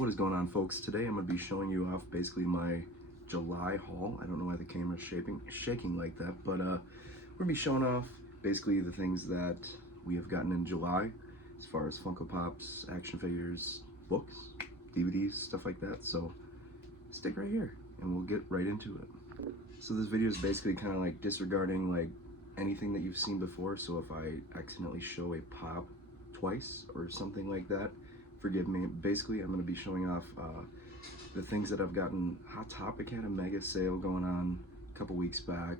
What is going on, folks? Today I'm going to be showing you off basically my July haul. I don't know why the camera's shaking like that, but we're going to be showing off basically the things that we have gotten in July as far as Funko Pops, action figures, books, DVDs, stuff like that. So stick right here and we'll get right into it. So this video is basically kind of like disregarding like anything that you've seen before. So if I accidentally show a pop twice or something like that, forgive me. Basically, I'm going to be showing off the things that I've gotten. Hot Topic had a mega sale going on a couple weeks back.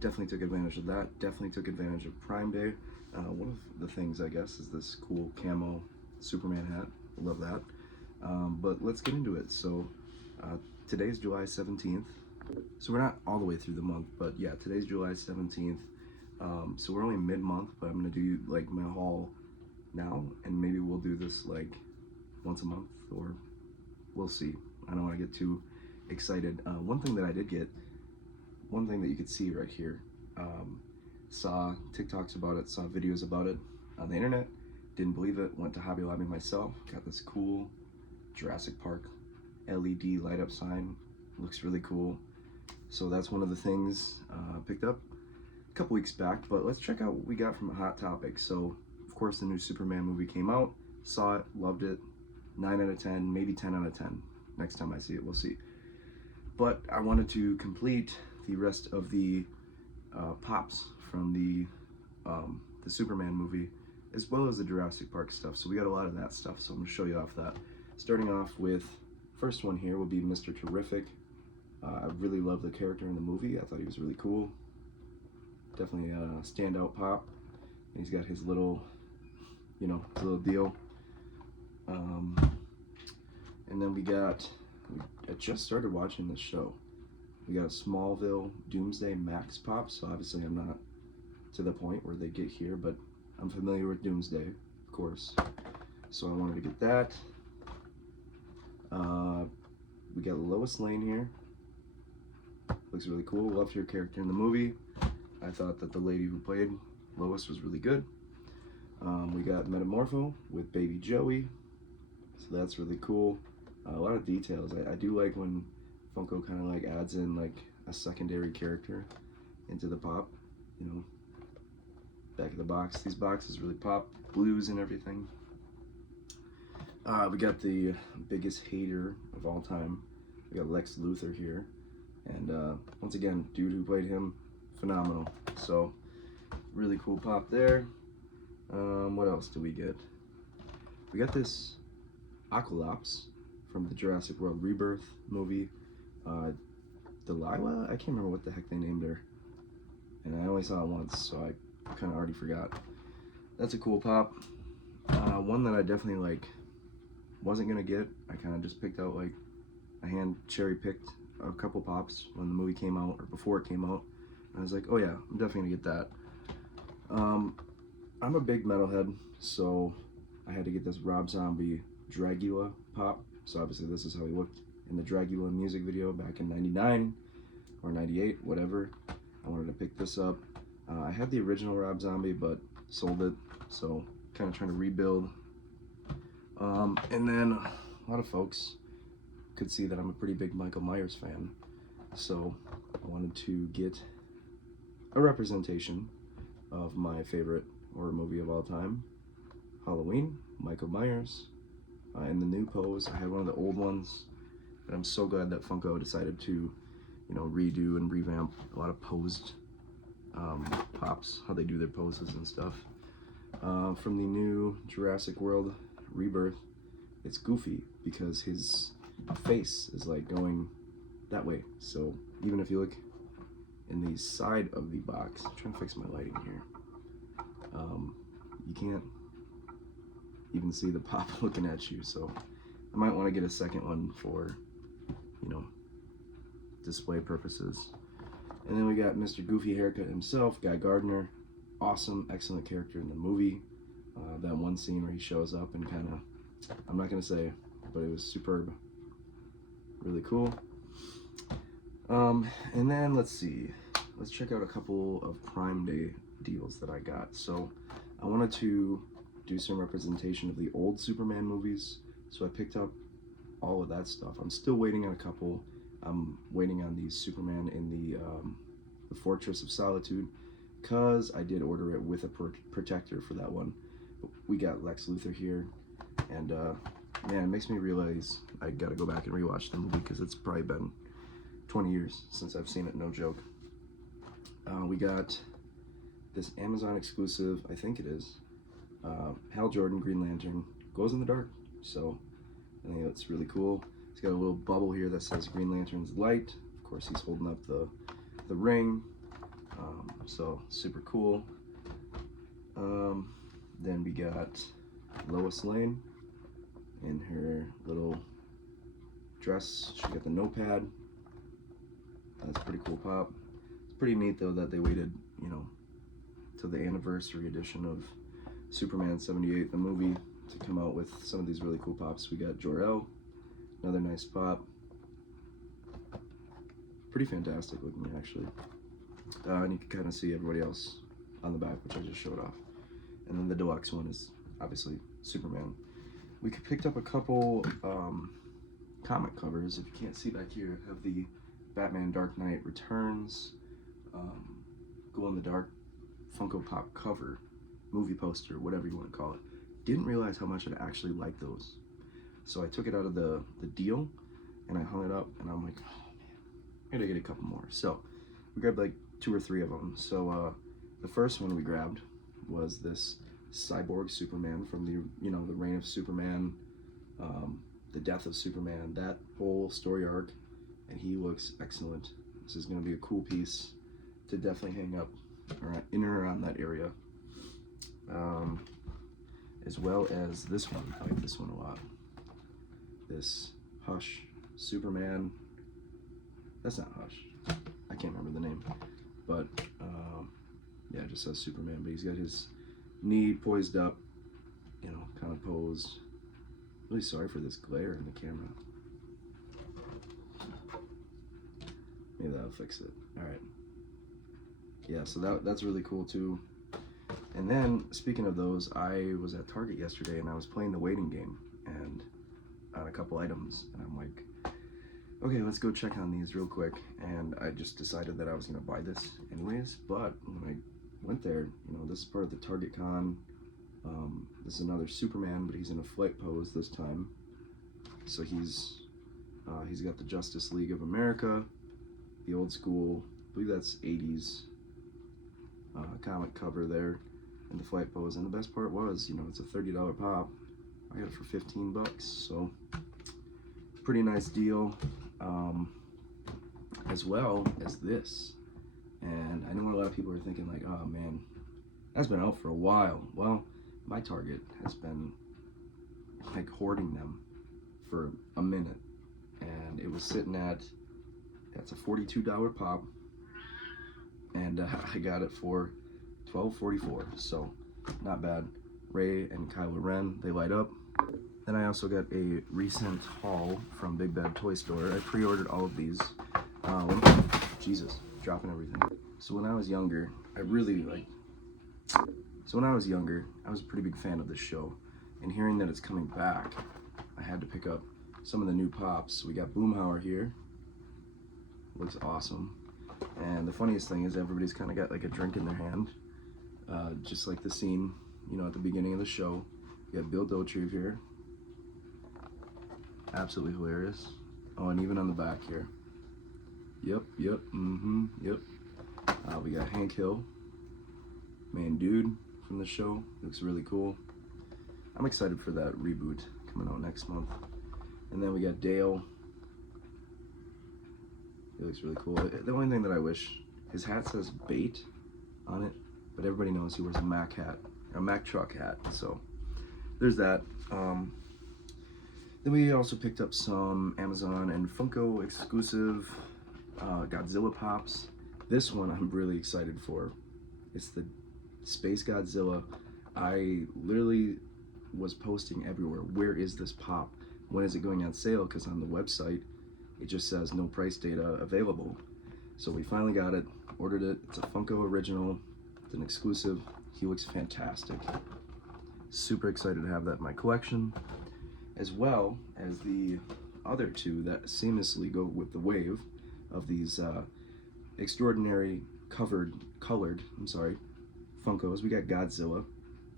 Definitely took advantage of that. Definitely took advantage of Prime Day. One of the things, I guess, is this cool camo Superman hat. Love that. But let's get into it. So today's July 17th. So we're not all the way through the month, but yeah, today's July 17th. So we're only mid-month, but I'm going to do like my haul now, and maybe we'll do this like once a month, or we'll see. I don't want to get too excited. One thing that I did get, one thing that you could see right here, saw TikToks about it, saw videos about it on the internet, didn't believe it, went to Hobby Lobby myself, got this cool Jurassic Park LED light up sign, looks really cool. So that's one of the things I picked up a couple weeks back, but let's check out what we got from Hot Topic. So of course, the new Superman movie came out, saw it, loved it, 9 out of 10, maybe 10 out of 10. Next time I see it, we'll see. But I wanted to complete the rest of the pops from the Superman movie, as well as the Jurassic Park stuff. So we got a lot of that stuff, so I'm going to show you off that. Starting off with, first one here will be Mr. Terrific. I really love the character in the movie. I thought he was really cool. Definitely a standout pop. And he's got his little, you know, his little deal. And then I just started watching this show. We got a Smallville Doomsday Max pop, so obviously I'm not to the point where they get here, but I'm familiar with Doomsday, of course. So I wanted to get that. We got Lois Lane here. Looks really cool. Loved her character in the movie. I thought that the lady who played Lois was really good. We got Metamorpho with Baby Joey, so that's really cool. A lot of details. I do like when Funko kind of like adds in like a secondary character into the pop, you know, back of the box. These boxes really pop, blues and everything. We got the biggest hater of all time. We got Lex Luthor here, and once again, dude who played him, phenomenal. So really cool pop there. What else do we get? We got this Aqualops from the Jurassic World Rebirth movie. Delilah? I can't remember what the heck they named her. And I only saw it once, so I kind of already forgot. That's a cool pop. One that I definitely like wasn't gonna get. I kind of just picked out like a hand cherry picked a couple pops when the movie came out or before it came out. And I was like, oh yeah, I'm definitely gonna get that. I'm a big metalhead, so I had to get this Rob Zombie Dragula pop. So obviously this is how he looked in the Dragula music video back in '99 or '98, whatever. I wanted to pick this up. I had the original Rob Zombie, but sold it, so kind of trying to rebuild. And then a lot of folks could see that I'm a pretty big Michael Myers fan, so I wanted to get a representation of my favorite horror movie of all time, Halloween, Michael Myers. In the new pose, I had one of the old ones, but I'm so glad that Funko decided to, you know, redo and revamp a lot of posed pops, how they do their poses and stuff. From the new Jurassic World Rebirth, it's Goofy because his face is like going that way. So even if you look in the side of the box, I'm trying to fix my lighting here. You can't even see the pop looking at you, so I might want to get a second one for, you know, display purposes. And then we got Mr. Goofy Haircut himself, Guy Gardner. Awesome, excellent character in the movie. That one scene where he shows up and kind of, I'm not going to say, but it was superb. Really cool. And then let's see. Let's check out a couple of Prime Day deals that I got. So I wanted to do some representation of the old Superman movies. So I picked up all of that stuff. I'm still waiting on a couple. I'm waiting on the Superman in the Fortress of Solitude, because I did order it with a protector for that one. But we got Lex Luthor here, and man, it makes me realize I gotta go back and rewatch the movie, because it's probably been 20 years since I've seen it, no joke. We got this Amazon exclusive, I think it is, Hal Jordan Green Lantern, glows in the dark, so I think that's really cool. It's got a little bubble here that says Green Lantern's light. Of course, he's holding up the ring, so super cool. Then we got Lois Lane in her little dress. She got the notepad. That's a pretty cool pop. It's pretty neat though that they waited, you know, to the anniversary edition of Superman 78, the movie, to come out with some of these really cool pops. We got Jor-El, another nice pop. Pretty fantastic looking, actually. And you can kind of see everybody else on the back, which I just showed off. And then the deluxe one is obviously Superman. We picked up a couple comic covers. If you can't see back here, I have the Batman Dark Knight Returns glow in the dark Funko Pop cover, movie poster, whatever you want to call it. Didn't realize how much I'd actually like those. So I took it out of the deal and I hung it up, and I'm like, oh man, I gotta get a couple more. So we grabbed like 2 or 3 of them. So the first one we grabbed was this cyborg Superman from the, you know, the reign of Superman, the death of Superman, that whole story arc, and he looks excellent. This is going to be a cool piece to definitely hang up in and around that area, as well as this one. I like this one a lot. This Hush Superman. That's not Hush. I can't remember the name, but yeah, it just says Superman. But he's got his knee poised up, you know, kind of posed. Really sorry for this glare in the camera. Maybe that'll fix it. All right. Yeah, so that's really cool too. And then, speaking of those, I was at Target yesterday and I was playing the waiting game and on a couple items, and I'm like, okay, let's go check on these real quick. And I just decided that I was gonna buy this anyways. But when I went there, you know, this is part of the Target Con. This is another Superman, but he's in a flight pose this time. So he's got the Justice League of America, the old school, I believe that's 80s comic cover there, in the flight pose. And the best part was, you know, it's a $30 pop. I got it for 15 bucks, so pretty nice deal. As well as this. And I know a lot of people are thinking like, oh man, that's been out for a while. Well, my Target has been like hoarding them for a minute, and it was sitting at, that's a $42 pop, and I got it for $12.44, so not bad. Ray and Kylo Ren, they light up. Then I also got a recent haul from Big Bad Toy Store. I pre-ordered all of these. Jesus, dropping everything. So when I was younger, I was a pretty big fan of this show, and hearing that it's coming back, I had to pick up some of the new pops. We got Boomhauer here. Looks awesome. And the funniest thing is everybody's kind of got like a drink in their hand, just like the scene, you know, at the beginning of the show. You got Bill Dauterive here. Absolutely hilarious. Oh, and even on the back here. Yep. We got Hank Hill, main dude from the show. Looks really cool. I'm excited for that reboot coming out next month. And then we got Dale. He looks really cool. The only thing that I wish, his hat says bait on it, but everybody knows he wears a Mack hat, a Mack truck hat. So there's that. Then we also picked up some Amazon and Funko exclusive Godzilla pops. This one I'm really excited for. It's the Space Godzilla. I literally was posting everywhere, where is this pop? When is it going on sale? Because on the website, it just says no price data available. So we finally got it, ordered it. It's a Funko original. It's an exclusive. He looks fantastic. Super excited to have that in my collection, as well as the other two that seamlessly go with the wave of these extraordinary colored Funkos. We got Godzilla,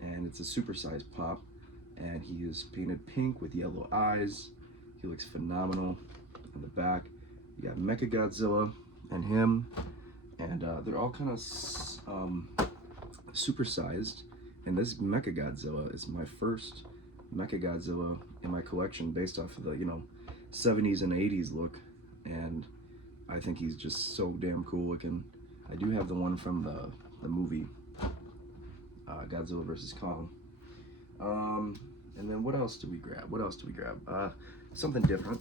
and it's a supersized pop, and he is painted pink with yellow eyes. He looks phenomenal. On the back, you got Mechagodzilla and him, and they're all kind of supersized. And this Mechagodzilla is my first Mechagodzilla in my collection, based off of the 70s and 80s look, and I think he's just so damn cool looking. I do have the one from the movie Godzilla vs. Kong. And then what else do we grab? Something different.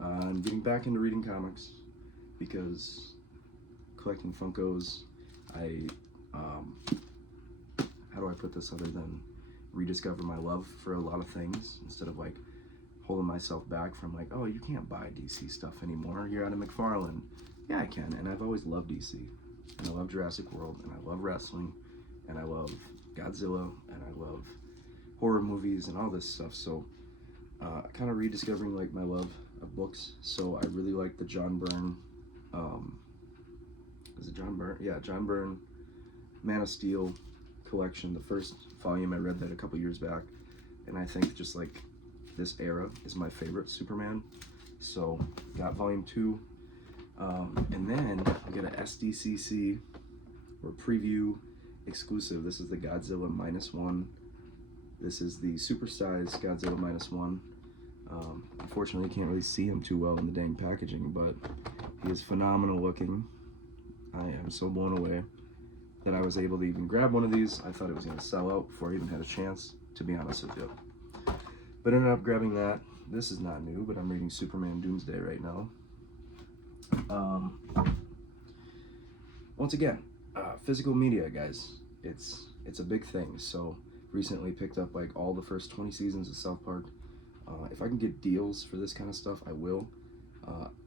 I'm getting back into reading comics because collecting Funkos, how do I put this other than rediscover my love for a lot of things, instead of like holding myself back from like, oh, you can't buy DC stuff anymore, you're out of McFarlane. Yeah, I can, and I've always loved DC, and I love Jurassic World, and I love wrestling, and I love Godzilla, and I love horror movies and all this stuff. So kind of rediscovering like my love of books. So I really like the John Byrne, is it John Byrne? Yeah, John Byrne Man of Steel collection. The first volume, I read that a couple years back, and I think just like this era is my favorite Superman. So got volume 2, and then we got a SDCC or preview exclusive. This is the Godzilla -1. This is the supersized Godzilla -1. Unfortunately, you can't really see him too well in the dang packaging, but he is phenomenal looking. I am so blown away that I was able to even grab one of these. I thought it was going to sell out before I even had a chance, to be honest with you. But ended up grabbing that. This is not new, but I'm reading Superman Doomsday right now. Once again, physical media, guys. It's a big thing. So recently picked up like all the first 20 seasons of South Park. If I can get deals for this kind of stuff, I will.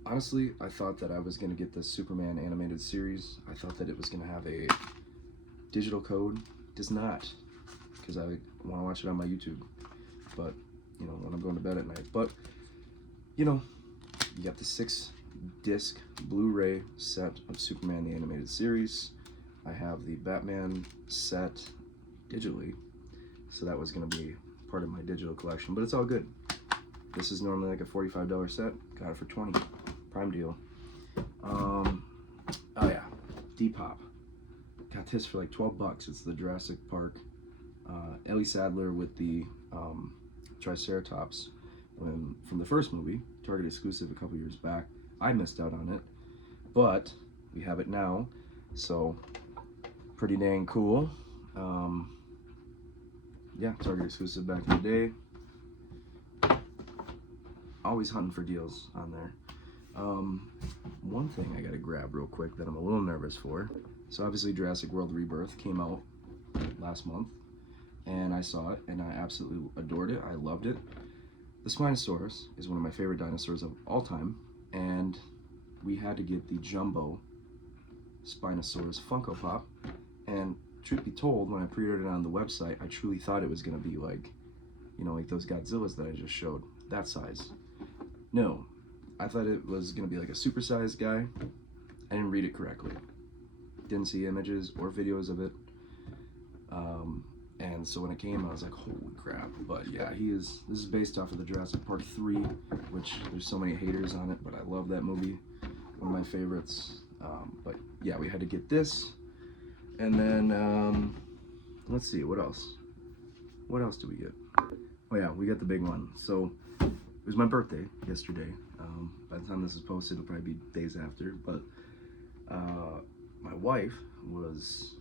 Honestly, I thought that I was going to get this Superman animated series. I thought that it was going to have a digital code. It does not, because I want to watch it on my YouTube. But, when I'm going to bed at night. But, you got the 6-disc Blu-ray set of Superman the Animated Series. I have the Batman set digitally. So that was going to be part of my digital collection. But it's all good. This is normally like a $45 set. Got it for $20. Prime deal. Oh yeah, Depop. Got this for like $12. It's the Jurassic Park Ellie Sattler with the Triceratops from the first movie, Target exclusive a couple years back. I missed out on it, but we have it now, so pretty dang cool. Yeah, Target exclusive back in the day. Always hunting for deals on there. One thing I gotta grab real quick that I'm a little nervous for. So obviously Jurassic World Rebirth came out last month, and I saw it, and I absolutely adored it. I loved it. The Spinosaurus is one of my favorite dinosaurs of all time, and we had to get the Jumbo Spinosaurus Funko Pop. And truth be told, when I pre-ordered it on the website, I truly thought it was gonna be like, like those Godzillas that I just showed, that size. No, I thought it was gonna be like a supersized guy. I didn't read it correctly. Didn't see images or videos of it. And so when it came, I was like, holy crap. But yeah, this is based off of the Jurassic Park 3, which there's so many haters on it, but I love that movie. One of my favorites. But yeah, we had to get this. And then, let's see, what else? What else do we get? Oh yeah, we got the big one. So it was my birthday yesterday. By the time this is posted, it'll probably be days after. But my wife was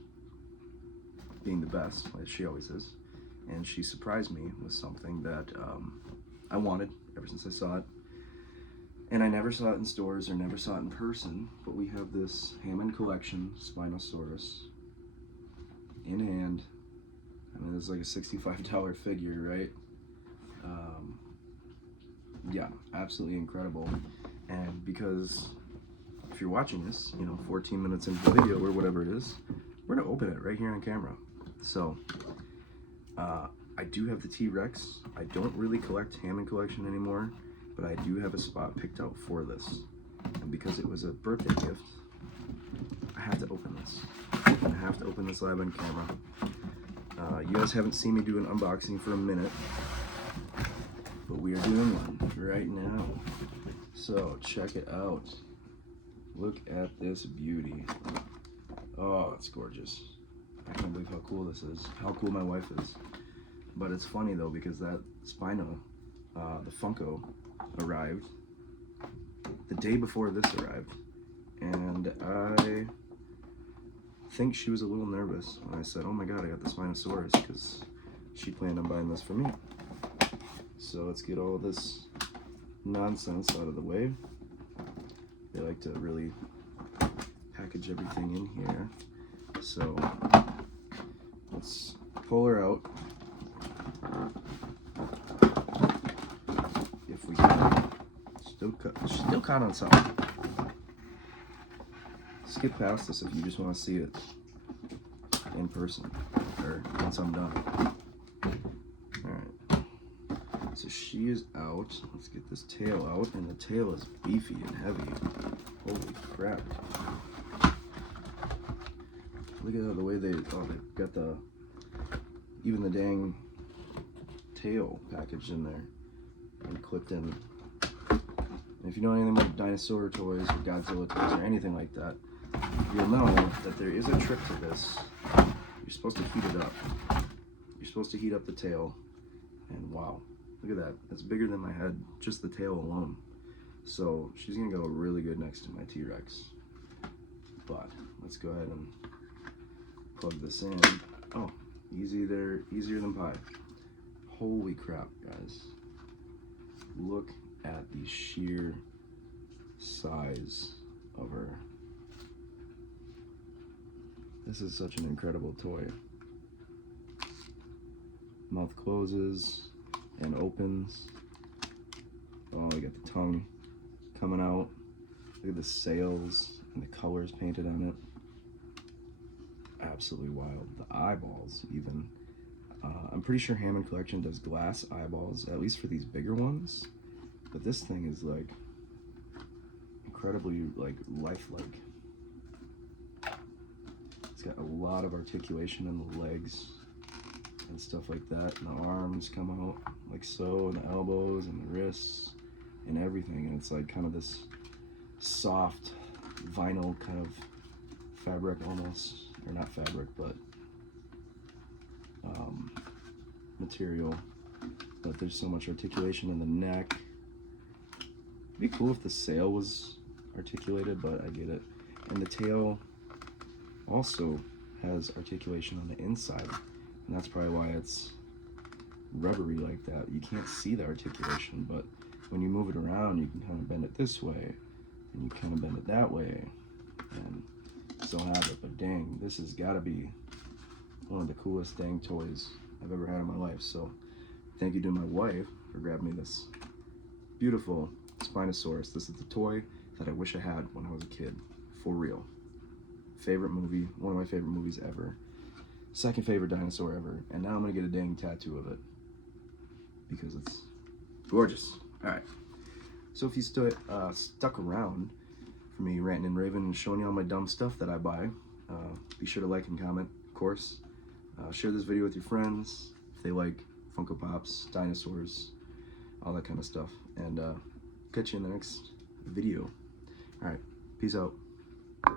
being the best, as she always is, and she surprised me with something that I wanted ever since I saw it. And I never saw it in stores or never saw it in person, but we have this Hammond Collection Spinosaurus in hand. I mean, it's like a $65 figure, right? Yeah, absolutely incredible. And because if you're watching this, 14 minutes into the video or whatever it is, we're gonna open it right here on camera. So I do have the T-Rex. I don't really collect Hammond Collection anymore, but I do have a spot picked out for this. And because it was a birthday gift, I have to open this. I have to open this live on camera. You guys haven't seen me do an unboxing for a minute, but we are doing one right now. So check it out. Look at this beauty. Oh, it's gorgeous. I can't believe how cool this is. How cool my wife is. But it's funny though, because that Spino, the Funko, arrived the day before this arrived. And I think she was a little nervous when I said, oh my god, I got the Spinosaurus, because she planned on buying this for me. So let's get all this nonsense out of the way. They like to really package everything in here. So let's pull her out. If we can. Still caught on something. Skip past this if you just want to see it in person, or once I'm done. Alright, so she is out. Let's get this tail out, and the tail is beefy and heavy. Holy crap. Look at the way they've got even the dang tail packaged in there and clipped in. And if you know anything about dinosaur toys or Godzilla toys or anything like that, you'll know that there is a trick to this. You're supposed to heat it up. You're supposed to heat up the tail, and wow, look at that. That's bigger than my head, just the tail alone. So she's gonna go really good next to my T-Rex. But let's go ahead and plug this in. Oh, easier than pie. Holy crap, guys. Look at the sheer size of her. This is such an incredible toy. Mouth closes and opens. Oh, you got the tongue coming out. Look at the sails and the colors painted on it. Absolutely wild. The eyeballs, even. I'm pretty sure Hammond Collection does glass eyeballs, at least for these bigger ones. But this thing is like incredibly lifelike. It's got a lot of articulation in the legs and stuff like that. And the arms come out like so, and the elbows and the wrists and everything. And it's like kind of this soft vinyl kind of fabric almost, or not fabric, but material. But there's so much articulation in the neck. It'd be cool if the sail was articulated, but I get it. And the tail also has articulation on the inside, and that's probably why it's rubbery like that. You can't see the articulation, but when you move it around, you can kind of bend it this way, and you kind of bend it that way, and still have it. But dang, this has got to be one of the coolest dang toys I've ever had in my life. So thank you to my wife for grabbing me this beautiful Spinosaurus. This is the toy that I wish I had when I was a kid, for real. Favorite movie, one of my favorite movies ever. Second favorite dinosaur ever. And now I'm gonna get a dang tattoo of it, because it's gorgeous. Alright, so if you stuck around for me ranting and raving and showing you all my dumb stuff that I buy, be sure to like and comment, of course. Share this video with your friends if they like Funko Pops, dinosaurs, all that kind of stuff. And catch you in the next video. Alright, peace out.